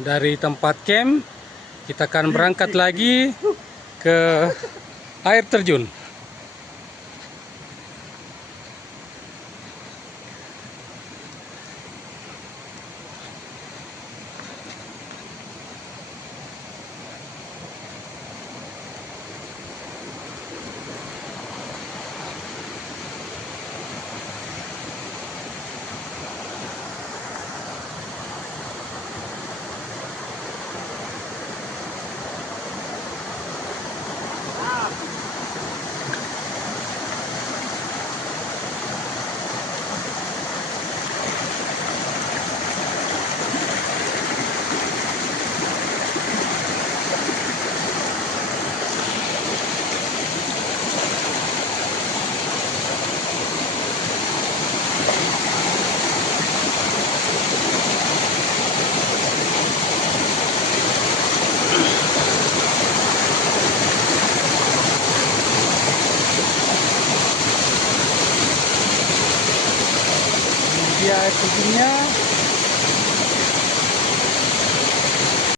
dari tempat camp kita akan berangkat lagi ke air terjun. Dia air terjunnya